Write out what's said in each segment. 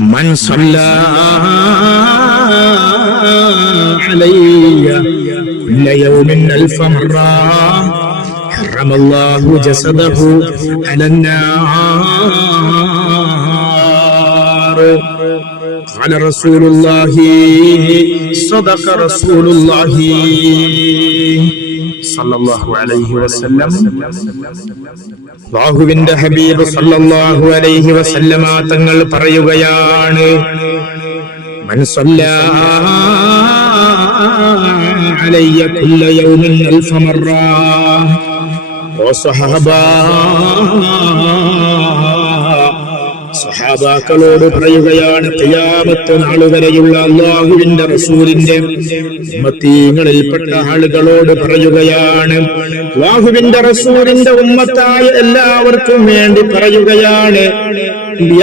من صلى علي كل يوم ألف مرة حرم الله جسده على النار قال رسول الله صدق رسول الله صلى الله عليه وسلم അള്ളാഹുവിന്റെ ഹബീബ് സല്ലല്ലാഹു അലൈഹി വസല്ലമ തങ്ങൾ പറയുകയാണ് മൻ സല്ലാ അലയ്യ കുല്ല യൗമിൻ അൽഫ മറ ഓ സഹബാ സഹാബാക്കളോട് പറയുകയാണ് ഖിയാമത്ത് നാൾ വരെയുള്ള അള്ളാഹുവിന്റെ റസൂലിന്റെ ഉമ്മത്തീങ്ങളിൽപ്പെട്ട ആളുകളോട് പറയുകയാണ് അള്ളാഹുവിന്റെ റസൂലിന്റെ ഉമ്മത്തായ എല്ലാവർക്കും വേണ്ടി പറയുകയാണ്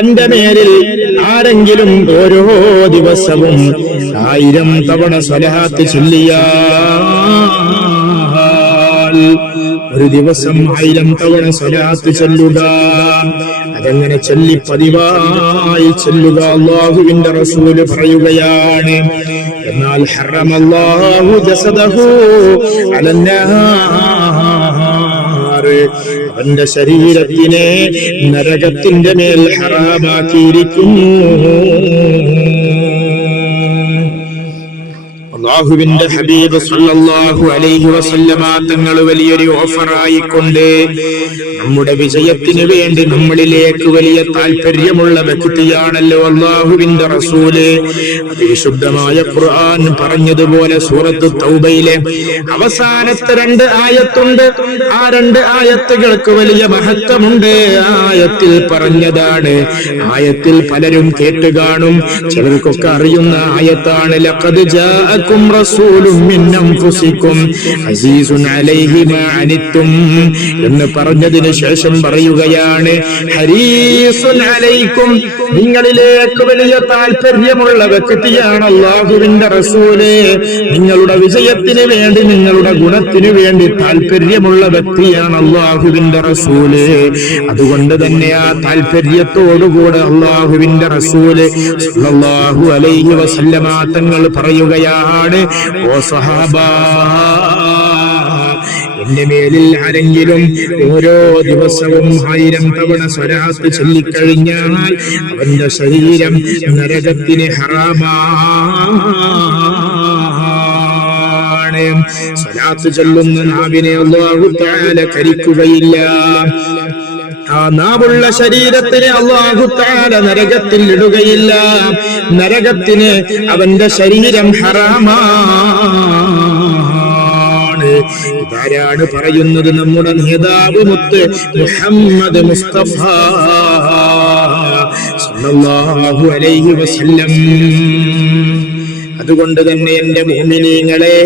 എന്റെ മേലിൽ ആരെങ്കിലും ഓരോ ദിവസവും ആയിരം തവണ സ്വലാത്ത് ചൊല്ലിയാൽ ഒരു ദിവസം ആയിരം തവണ സ്വലാത്ത് ചൊല്ലുക. അതെങ്ങനെ ചൊല്ലി പതിവായി ചൊല്ലുക അള്ളാഹുവിന്റെ റസൂൽ പറയുകയാണ്. എന്നാൽ ഹറമല്ലാഹു ജസദഹു അലന്നാറ് അവന്റെ ശരീരത്തിനെ നരകത്തിന്റെ മേൽ ഹറാമാക്കിയിരിക്കുന്നു. അള്ളാഹുവിന്റെ ഹബീബ് സല്ലല്ലാഹു അലൈഹി വസല്ലമ തങ്ങൾ വലിയൊരു ഓഫറായി കൊണ്ട് നമ്മുടെ വിജയത്തിന് വേണ്ടി നമ്മളിലേക്ക് വലിയ താല്പര്യമുള്ള വ്യക്തിയാണല്ലോ അള്ളാഹുവിന്റെ റസൂൽ. വിശുദ്ധമായ ഖുർആൻ പറഞ്ഞതുപോലെ സൂറത്ത് തൗബയിലെ അവസാനത്തെ രണ്ട് ആയത്തുണ്ട്. ആ രണ്ട് ആയത്തുകൾക്ക് വലിയ മഹത്വമുണ്ട്. ആയത്തിൽ പറഞ്ഞതാണ്. ആയത്തിൽ പലരും കേട്ട് കാണും ചിലർക്കൊക്കെ അറിയുന്ന ആയത്താണ് ലഖദ് ജാഅക്കും റസൂലും മിൻ അൻഫുസിക്കും അസീസുൻ അലൈഹി എന്ന് പറഞ്ഞതിന് ശേഷം പറയുകയാണ് ഹരീസുൻ അലൈക്കും നിങ്ങളിലേക്ക് വലിയ താല്പര്യമുള്ള വ്യക്തിയാണ് അള്ളാഹുവിന്റെ റസൂലേ. നിങ്ങളുടെ വിജയത്തിന് വേണ്ടി നിങ്ങളുടെ ഗുണത്തിന് വേണ്ടി താല്പര്യമുള്ള വ്യക്തിയാണ് അള്ളാഹുവിന്റെ റസൂൽ. അതുകൊണ്ട് തന്നെ ആ താല്പര്യത്തോടുകൂടെ അള്ളാഹുവിന്റെ റസൂൽ അള്ളാഹു അലൈഹി വസല്ലമ തങ്ങൾ പറയുകയാണ് ഓ സഹാബ എന്റെ മേലിൽ ആരെങ്കിലും ഓരോ ദിവസവും ആയിരം തവണ സ്വരാത്ത് ചൊല്ലിക്കഴിഞ്ഞാൽ അവന്റെ ശരീരം നരകത്തിന് ഹറാമാണ്. സ്വരാത്ത് ചൊല്ലുന്ന നാവിനെ അള്ളാഹു കരിക്കുകയില്ല. ആ നാവുള്ള ശരീരത്തിന് അള്ളാഹു താല നരകത്തിൽ ഇടുകയില്ല. നരകത്തിന് അവന്റെ ശരീരം ഹറാമാണ്. ഇതാരാണ് പറയുന്നത്? നമ്മുടെ നേതാവ് മുത്ത് മുഹമ്മദ് മുസ്തഫ അലൈഹി വസല്ലം. അതുകൊണ്ട് തന്നെ എന്റെ മോമിനീങ്ങളെ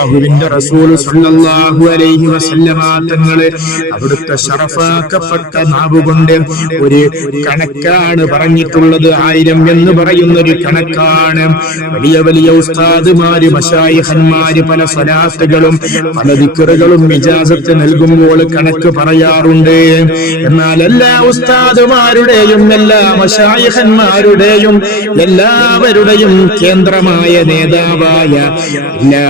അള്ളാഹുവിന്റെ റസൂൽ സല്ലല്ലാഹു അലൈഹി വസല്ലമ തങ്ങളെ അവിടുത്തെ ഷറഫാക്കപ്പെട്ട നാവ് കൊണ്ട് ഒരു കണക്കാണ് പറഞ്ഞിട്ടുള്ളത്. ആയിരം എന്ന് പറയുന്ന ഒരു കണക്കാണ്. വലിയ വലിയ ഉസ്താദുമാര് മഷായിഹന്മാര് പല സലാത്തുകളും പല ദിക്കറുകളും ഇജാസത്ത് നൽകുമ്പോൾ കണക്ക് പറയാറുണ്ട്. എന്നാൽ എല്ലാ ഉസ്താദുമാരുടെയും എല്ലാ മഷായിഹന്മാരുടെയും എല്ലാവരുടെയും കേന്ദ്രമായ നേതാവായ എല്ലാ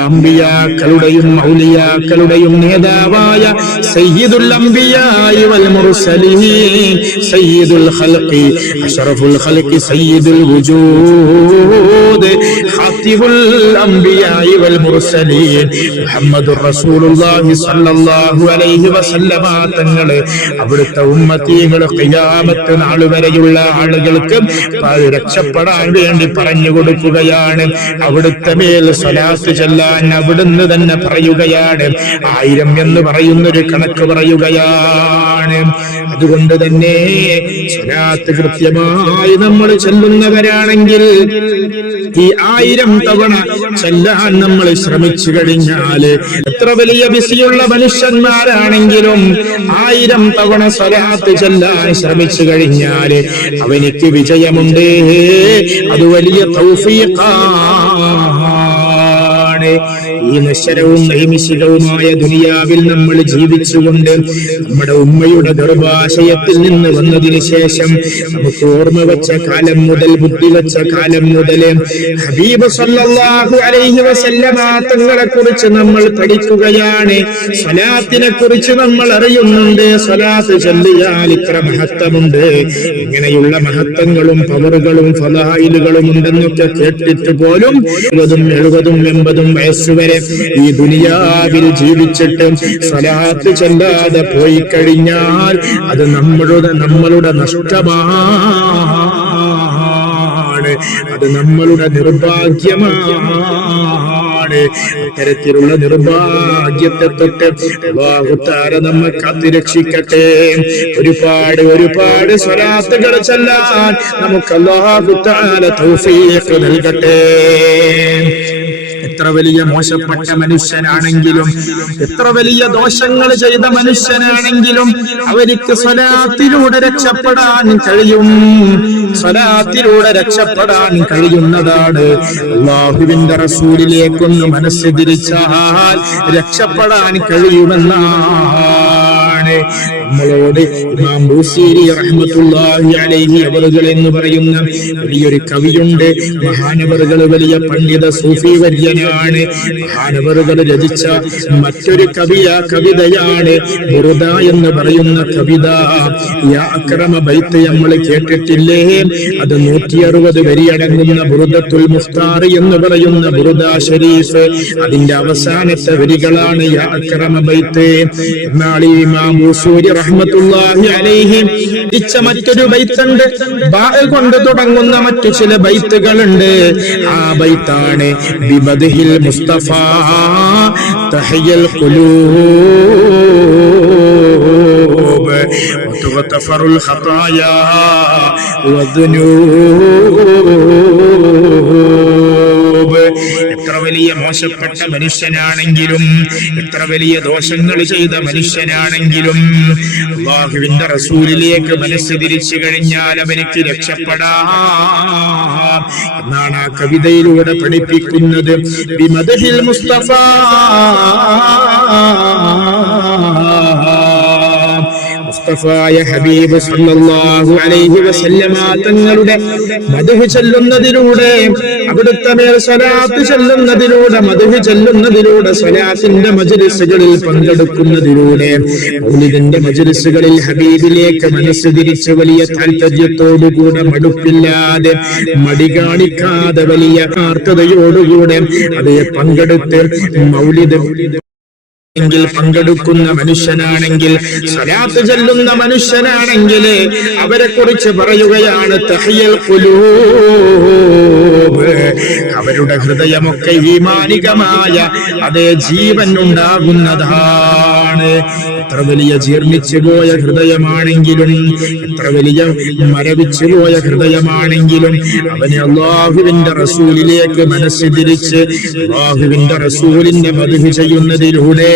അമ്പിയാക്കളുടെയും മൗലിയാക്കളുടെയും നേതാവായ സയ്യിദുൽ അംബിയായി വൽ മുർസലീൻ സയ്യിദുൽ ഖൽഖി അഷ്റഫുൽ ഖൽഖി സയ്യിദുൽ വുജൂദ് ഖാതിബുൽ അംബിയായി വൽ മുർസലീൻ. മുഹമ്മദുർ റസൂലുള്ളാഹി സ്വല്ലല്ലാഹു അലൈഹി വസല്ലമ തങ്ങളെ അവിടുത്തെ ഉമ്മത്തീങ്ങൾ ഖിയാമത്ത് നാൾ വരെയുള്ള ആളുകൾക്ക് രക്ഷപ്പെടാൻ വേണ്ടി പറഞ്ഞു കൊടുക്കുകയാണ്. അവിടുത്തെ മേൽ സ്വലാത്ത് ചെല്ലാൻ അവിടുന്ന് തന്നെ പറയുകയാണ്. ആയിരം എന്ന് പറയുന്നൊരു കണക്ക് പറയുകയാണ്. അതുകൊണ്ട് തന്നെ സ്വലാത്ത് കൃത്യമായി നമ്മൾ ചെല്ലുന്നവരാണെങ്കിൽ ഈ ആയിരം തവണ ചെല്ലാൻ നമ്മൾ ശ്രമിച്ചു കഴിഞ്ഞാൽ എത്ര വലിയ ബിസിയുള്ള മനുഷ്യന്മാരാണെങ്കിലും ആയിരം തവണ സ്വരാത്ത് ചെല്ലാൻ ശ്രമിച്ചു കഴിഞ്ഞാൽ അവനിക്ക് വിജയമുണ്ടേ. അത് വലിയ തൗഫീഖാണ് ഈ നശ്വരവും നൈമിഷികവുമായ ദുനിയാവിൽ നമ്മൾ ജീവിച്ചുകൊണ്ട് നമ്മുടെ ഉമ്മയുടെ ഗർഭാശയത്തിൽ നിന്ന് വന്നതിന് ശേഷം നമുക്ക് ഓർമ്മ വെച്ച കാലം മുതൽ ബുദ്ധി വെച്ച കാലം മുതൽ ഹബീബ് സല്ലല്ലാഹു അലൈഹി വസല്ലമ തങ്ങളെ കുറിച്ച് നമ്മൾ പഠിക്കുകയാണ്. സ്വലാത്തിനെ കുറിച്ച് നമ്മൾ അറിയുന്നുണ്ട്. സ്വലാത്ത് ചൊല്ലിയാൽ ഇത്ര മഹത്വമുണ്ട്. ഇങ്ങനെയുള്ള മഹത്വങ്ങളും പവറുകളും ഫലായിലുകളും ഉണ്ടെന്നൊക്കെ കേട്ടിട്ട് പോലും എഴുപതും എൺപതും വയസ്സുവരെ ഈ ദുനിയാവിൽ ജീവിച്ചിട്ട് സ്വലാത്ത് ചെല്ലാതെ പോയി കഴിഞ്ഞാൽ അത് നമ്മളുടെ നമ്മളുടെ നഷ്ടമാണ്. അത് നമ്മളുടെ നിർഭാഗ്യമാണ്. അത്തരത്തിലുള്ള നിർഭാഗ്യത്തെ തൊട്ട് അള്ളാഹുത്താര നമ്മെ കാത്തിരക്ഷിക്കട്ടെ. ഒരുപാട് ഒരുപാട് സ്വരാത്തുകൾ ചെല്ലാൻ നമുക്ക് അള്ളാഹുത്താര തൗഫീഖ് നൽകട്ടെ. എത്ര വലിയ മോശപ്പെട്ട മനുഷ്യനാണെങ്കിലും എത്ര വലിയ ദോഷങ്ങൾ ചെയ്ത മനുഷ്യനാണെങ്കിലും അവർക്ക് സ്വലാത്തിലൂടെ രക്ഷപ്പെടാൻ കഴിയും. സ്വലാത്തിലൂടെ രക്ഷപ്പെടാൻ കഴിയുന്നതാണ്. അള്ളാഹുവിന്റെ റസൂലിലേക്കൊന്ന് മനസ്സ് തിരിച്ചാൽ രക്ഷപ്പെടാൻ കഴിയുമെന്നാണ്. നമ്മളോട് ഇമാം ബൂസീരി റഹ്മത്തുള്ളാഹി അലൈഹി അവറുകൾ എന്ന് പറയുന്ന വലിയൊരു കവിയുണ്ട്. മഹാനവറുകൾ വലിയ പണ്ഡിത സൂഫി വര്യനാണ്. മഹാനവറുകൾ രചിച്ച മറ്റൊരു കവിയ കവിതയാണ്. ബുറുദ എന്ന് പറയുന്ന കവിത. അക്രമ ബൈത്ത് നമ്മൾ കേട്ടിട്ടില്ലേ? അത് നൂറ്റി അറുപത് വരിയടങ്ങുന്ന ബുറുദത്തുൽ മുഖ്താർ എന്ന് പറയുന്ന ബുറുദ ഷരീഫ്. അതിന്റെ അവസാനത്തെ വരികളാണ് യാ അക്രമ ബൈത്ത്. എന്നാൽ ഈ ഇമാം അലൈഹി. മറ്റൊരു ബൈത്തുണ്ട്. കൊണ്ട് തുടങ്ങുന്ന മറ്റു ചില ബൈത്തുകളുണ്ട്. ആ ബൈത്താണ് ബിബദ്ഹിൽ മുസ്തഫ തഹയ്യൽ ഖുലൂബ് വലിയ മോശപ്പെട്ട മനുഷ്യനാണെങ്കിലും എത്ര വലിയ ദോഷങ്ങൾ ചെയ്ത മനുഷ്യനാണെങ്കിലും അള്ളാഹുവിന്റെ റസൂലിലേക്ക് മനസ്സ് തിരിച്ചു കഴിഞ്ഞാൽ അവനിക്ക് രക്ഷപ്പെടാ. എന്നാണ് ആ കവിതയിലൂടെ പഠിപ്പിക്കുന്നത്. വിമതഹിൽ മുസ്തഫ. മുസ്തഫായ ഹബീബ് സല്ലല്ലാഹു അലൈഹി വസല്ലമ തങ്ങളുടെ മദഹ് ചൊല്ലുന്നതിലൂടെ അവിടുത്തെ മേൽ സ്വലാത്ത് ചൊല്ലുന്നതിലൂടെ മദഹ് ചൊല്ലുന്നതിലൂടെ സ്വലാത്തിന്റെ മജ്ലിസുകളിൽ പങ്കെടുക്കുന്നതിലൂടെ മൗലിദിന്റെ മജ്ലിസുകളിൽ ഹബീബിലേക്ക് മനസ്സ് തിരിച്ച് വലിയ താല്പര്യത്തോടുകൂടെ മടുപ്പില്ലാതെ മടി കാണിക്കാതെ വലിയ ആർത്തതയോടുകൂടെ അതേ പങ്കെടുത്ത് മൗലിദ് എങ്കിൽ പങ്കെടുക്കുന്ന മനുഷ്യനാണെങ്കിൽ സലാത്ത് ചെല്ലുന്ന മനുഷ്യനാണെങ്കിൽ അവരെ കുറിച്ച് പറയുകയാണ് തഹിയൽ അവരുടെ ഹൃദയമൊക്കെ ഈമാനികമായ അതേ ജീവൻ ഉണ്ടാകുന്നതാണ്. എത്ര വലിയ ജീർണിച്ചു പോയ ഹൃദയമാണെങ്കിലും എത്ര വലിയ മരവിച്ചു പോയ ഹൃദയമാണെങ്കിലും അവനെ അള്ളാഹുവിന്റെ റസൂലിലേക്ക് മനസ്സ് തിരിച്ച് അള്ളാഹുവിന്റെ റസൂലിന്റെ മധു ചെയ്യുന്നതിലൂടെ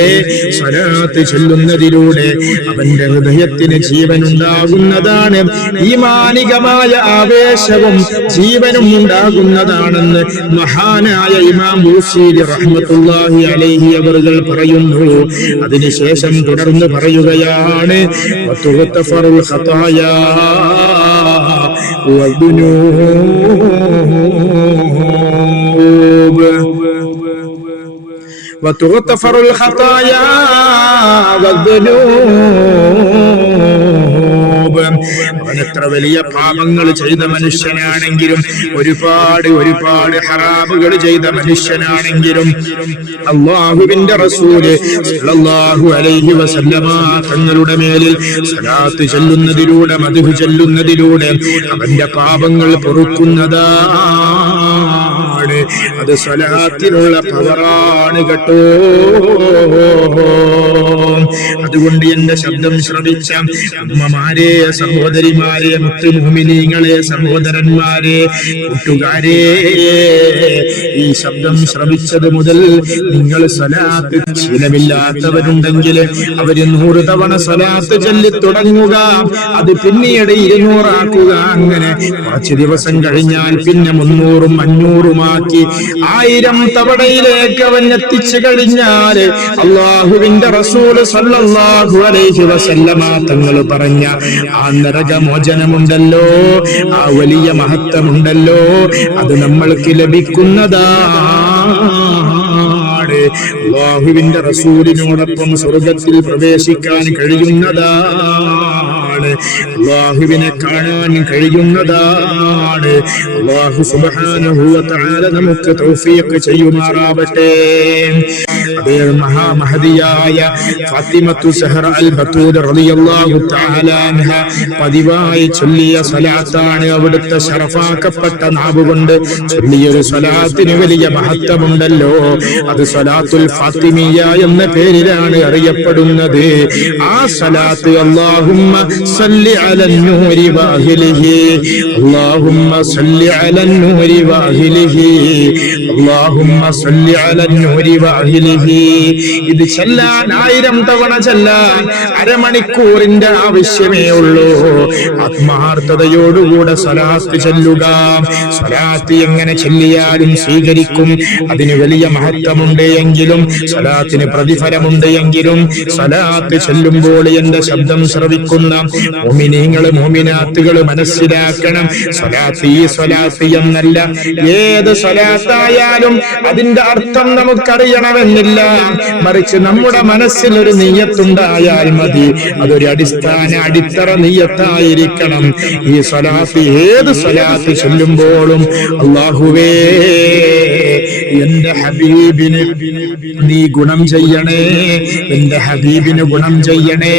സ്വരാത്ത് ചൊല്ലുന്നതിലൂടെ അവന്റെ ഹൃദയത്തിന് ജീവൻ ഉണ്ടാകുന്നതാണ് ഈ മാനികമായ ആവേശവും ജീവനും ഉണ്ടാകുന്നതാണെന്ന് മഹാനായ ഇമാം റഹ്മത്തുള്ളാഹി അലൈഹി അവർ പറയുന്നു. അതിനുശേഷം തുടർന്ന് പറയുകയാണ്. വതുഗ്തഫറുൽ ഖതായാ وتغتفر الخطايا والذنوب അവൻ എത്ര വലിയ പാപങ്ങൾ ചെയ്ത മനുഷ്യനാണെങ്കിലും ഒരുപാട് ഒരുപാട് ഹറാമുകൾ ചെയ്ത മനുഷ്യനാണെങ്കിലും അള്ളാഹുവിന്റെ റസൂല് സല്ലല്ലാഹു അലൈഹി വസല്ലമ തങ്ങളുടെ മേലിൽ സലാത്ത് ചെല്ലുന്നതിലൂടെ മധു ചെല്ലുന്നതിലൂടെ അവന്റെ പാപങ്ങൾ പൊറുക്കുന്നതാണ് അത് സ്വലാത്തിലുള്ള പവറാണ് കേട്ടോ. അതുകൊണ്ട് എന്റെ ശബ്ദം ശ്രവിച്ച അമ്മമാരെ സഹോദരിമാരെ മുത്തുഭൂമിനീങ്ങളെ സഹോദരന്മാരെ കൂട്ടുകാരെ ഈ ശബ്ദം ശ്രവിച്ചത് മുതൽ നിങ്ങൾ സലാത്ത് ശീലമില്ലാത്തവരുണ്ടെങ്കിൽ അവർ നൂറ് തവണ സലാത്ത് ചൊല്ലി തുടങ്ങുക. അത് പിന്നീട് ഇരുന്നൂറാക്കുക. അങ്ങനെ കുറച്ച് ദിവസം കഴിഞ്ഞാൽ പിന്നെ മുന്നൂറും അഞ്ഞൂറുമാക്കി രൂപമാക്കി ആയിരം തവണയിലേക്ക് അവൻ എത്തിച്ചു കഴിഞ്ഞാൽ അള്ളാഹുവിന്റെ റസൂൽ സല്ലല്ലാഹു അലൈഹി വസല്ലമ തങ്ങൾ പറഞ്ഞ ആ നരകമോചനമുണ്ടല്ലോ ആ വലിയ മഹത്വമുണ്ടല്ലോ അത് നമ്മൾക്ക് ലഭിക്കുന്നതാ അള്ളാഹുവിന്റെ റസൂലിനോടൊപ്പം സ്വർഗത്തിൽ പ്രവേശിക്കാൻ കഴിയുന്നതാണ്. അള്ളാഹുവിനെ കാണാൻ കഴിയുന്നതാണ്. അള്ളാഹു തആല നമുക്ക് തൗഫീഖ് ചെയ്യുമാറാവട്ടെ. അതേ മഹാമഹതിയായ ഫാത്തിമത്തു സഹറ അൽ ബത്തൂദ് റളിയല്ലാഹു തആല അൻഹ പതിവായി ചൊല്ലിയ സ്വലാത്താണ് അവിടുത്തെ ശറഫാക്കപ്പെട്ട നാവുകൊണ്ട് ചൊല്ലിയൊരു സ്വലാത്തിന് വലിയ മഹത്വമുണ്ടല്ലോ. അത് സ്വലാത്തുൽ ഫാത്തിമിയ എന്ന പേരിലാണ് അറിയപ്പെടുന്നത്. ആ സ്വലാത്ത് അല്ലാഹുമ്മ സല്ലി على النور വാഹിലിഹി അല്ലാഹുമ്മ സല്ലി على النور വാഹിലിഹി അല്ലാഹുമ്മ സല്ലി على النور വാഹിലിഹി ഇത് ചെല്ലാൻ ആയിരം തവണ ചെല്ലാൻ അരമണിക്കൂറിന്റെ ആവശ്യമേ ഉള്ളൂ. ആത്മാർത്ഥതയോടുകൂടെ സലാത്ത് ചെല്ലുക. സലാത്ത് എങ്ങനെ ചെല്ലിയാലും സ്വീകരിക്കും. അതിന് വലിയ മഹത്വമുണ്ട് എങ്കിലും സ്വലാത്തിന് പ്രതിഫലമുണ്ട് എങ്കിലും സ്വലാത്ത് ചെല്ലുമ്പോൾ എന്റെ ശബ്ദം ശ്രവിക്കുന്ന മോമിനീങ്ങൾ മോമിനാത്തുകൾ മനസ്സിലാക്കണം. സ്വലാത്തി സ്വലാത്തി എന്നല്ല. ഏത് സ്വലാത്തായാലും അതിന്റെ അർത്ഥം നമുക്കറിയണമെന്നില്ല. മറിച്ച് നമ്മുടെ മനസ്സിൽ ഒരു നീയത്തുണ്ടായാൽ മതി. അതൊരു അടിസ്ഥാന അടിത്തറ നീയത്തായിരിക്കണം. ഈ സ്വലാത്ത് ഏത് സ്വലാത്ത് ചൊല്ലുമ്പോഴും അള്ളാഹുവേ എന്റെ ഹബീബിന് നീ ഗുണം ചെയ്യണേ എന്റെ ഹബീബിന് ഗുണം ചെയ്യണേ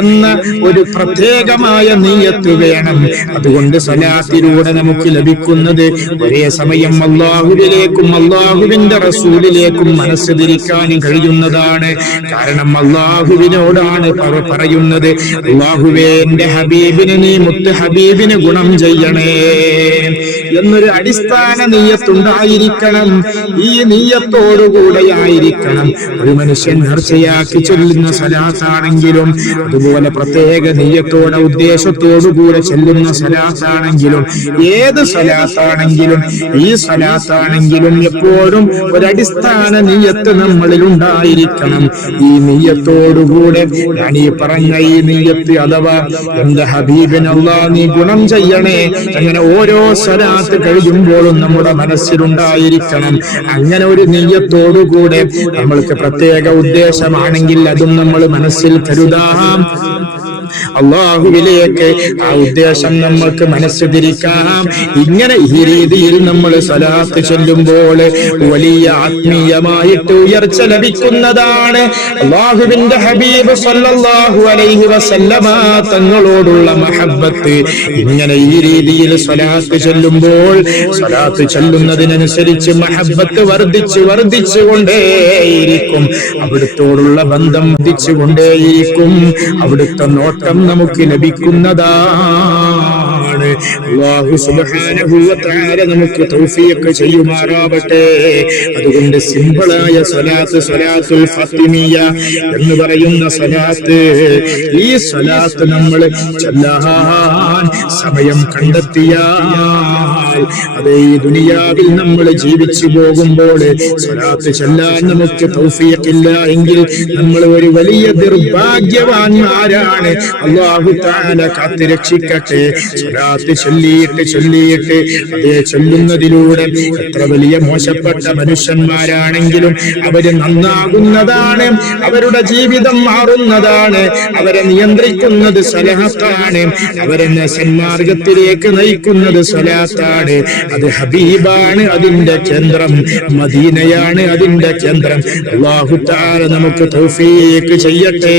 എന്ന ഒരു പ്രത്യേകമായ നീയത്ത് വേണം. അതുകൊണ്ട് സലാത്തിലൂടെ നമുക്ക് ലഭിക്കുന്നത് ഒരേ സമയം അള്ളാഹുവിലേക്കും അള്ളാഹുവിന്റെ റസൂലിലേക്കും മനസ്സ് തിരിക്കാനും കഴിയുന്നതാണ്. കാരണം അള്ളാഹുവിനോടാണ് പറയുന്നത് അള്ളാഹുവേ എന്റെ ഹബീബിന് നീ മുത്ത് ഹബീബിന് ഗുണം ചെയ്യണേ എന്നൊരു അടിസ്ഥാന നീയത്തുണ്ടായിരിക്കണം. ഈ നീയത്തോടുകൂടെ ആയിരിക്കണം ഒരു മനുഷ്യൻ നേർച്ചയാക്കി ചൊല്ലുന്ന സലാത്താണെങ്കിലും അതുപോലെ പ്രത്യേക നീയത്തോടെ ഉദ്ദേശത്തോടുകൂടെ ചെല്ലുന്ന സലാത്താണെങ്കിലും ഏത് സലാത്താണെങ്കിലും ഈ സലാത്താണെങ്കിലും എപ്പോഴും ഒരടിസ്ഥാന നീയത്ത് നമ്മളിൽ ഉണ്ടായിരിക്കണം. ഈ നീയത്തോടുകൂടെ ഞാൻ ഈ പറഞ്ഞ ഈ നീയത്ത് അഥവാ എന്റെ ഹബീബിനുള്ള നീ ഗുണം ചെയ്യണേ അങ്ങനെ ഓരോ സലാത്ത് കഴിയുമ്പോഴും നമ്മുടെ മനസ്സിലുണ്ടായിരിക്കണം. അങ്ങനെ ഒരു നെയ്യത്തോടുകൂടെ നമ്മൾക്ക് പ്രത്യേക ഉദ്ദേശമാണെങ്കിൽ അതും നമ്മൾ മനസ്സിൽ കരുതാം. അള്ളാഹുവിലേക്ക് ആ ഉദ്ദേശം നമ്മൾക്ക് മനസ്സ് തിരിക്കാം. ഇങ്ങനെ ഈ രീതിയിൽ നമ്മൾ സലാത്ത് ചൊല്ലുമ്പോൾ വലിയ ആത്മീയമായിട്ട് ഉയർച്ച ലഭിക്കുന്നതാണ്. അള്ളാഹുവിന്റെ ഹബീബ് സല്ലല്ലാഹു അലൈഹി വസല്ലമ തങ്ങളോടുള്ള മഹബത്ത് ഇങ്ങനെ ഈ രീതിയിൽ സ്വലാത്ത് ചൊല്ലുമ്പോൾ സ്വലാത്ത് ചൊല്ലുന്നതിനനുസരിച്ച് മഹബത്ത് വർദ്ധിച്ച് വർദ്ധിച്ചു കൊണ്ടേയിരിക്കും. അവിടുത്തോടുള്ള ബന്ധം വർദ്ധിച്ചു കൊണ്ടേയിരിക്കും. അവിടുത്തെ നോട്ടം നമുക്ക് ലഭിക്കുന്നതാണ്. നമുക്ക് തൗഫിയൊക്കെ ചെയ്യുമാറാവട്ടെ. അതുകൊണ്ട് സിമ്പിളായ സ്വലാത്ത് സ്വലാത്തുൽ ഫാത്തിമിയ എന്ന് പറയുന്ന സ്വലാത്ത് ഈ സ്വലാത്ത് നമ്മൾ ചെല്ലാൻ സമയം കണ്ടെത്തിയാൽ അതേ ഈ ദുനിയാവിൽ നമ്മൾ ജീവിച്ചു പോകുമ്പോൾ സ്വലാത്ത് ചെല്ലാൻ നമുക്ക് തൗഫീഖില്ല എങ്കിൽ നമ്മൾ ഒരു വലിയ ദുർഭാഗ്യവാന്മാരാണ് അള്ളാഹു താല കാത്തുരക്ഷിക്കട്ടെ സ്വലാത്ത് ചൊല്ലിയിട്ട് ചൊല്ലിയിട്ട് അതേ ചൊല്ലുന്നതിലൂടെ എത്ര വലിയ മോശപ്പെട്ട മനുഷ്യന്മാരാണെങ്കിലും അവർ നന്നാകുന്നതാണ് അവരുടെ ജീവിതം മാറുന്നതാണ് അവരെ നിയന്ത്രിക്കുന്നത് സ്വലാത്താണ് അവരെ സന്മാർഗത്തിലേക്ക് നയിക്കുന്നത് സ്വലാത്താണ് അത് ഹബീബാണ് അതിന്റെ ചന്ദ്രം. മദീനയാണ് അതിന്റെ ചന്ദ്രം. അള്ളാഹു താര നമുക്ക് തൗഫീക്ക് ചെയ്യട്ടെ.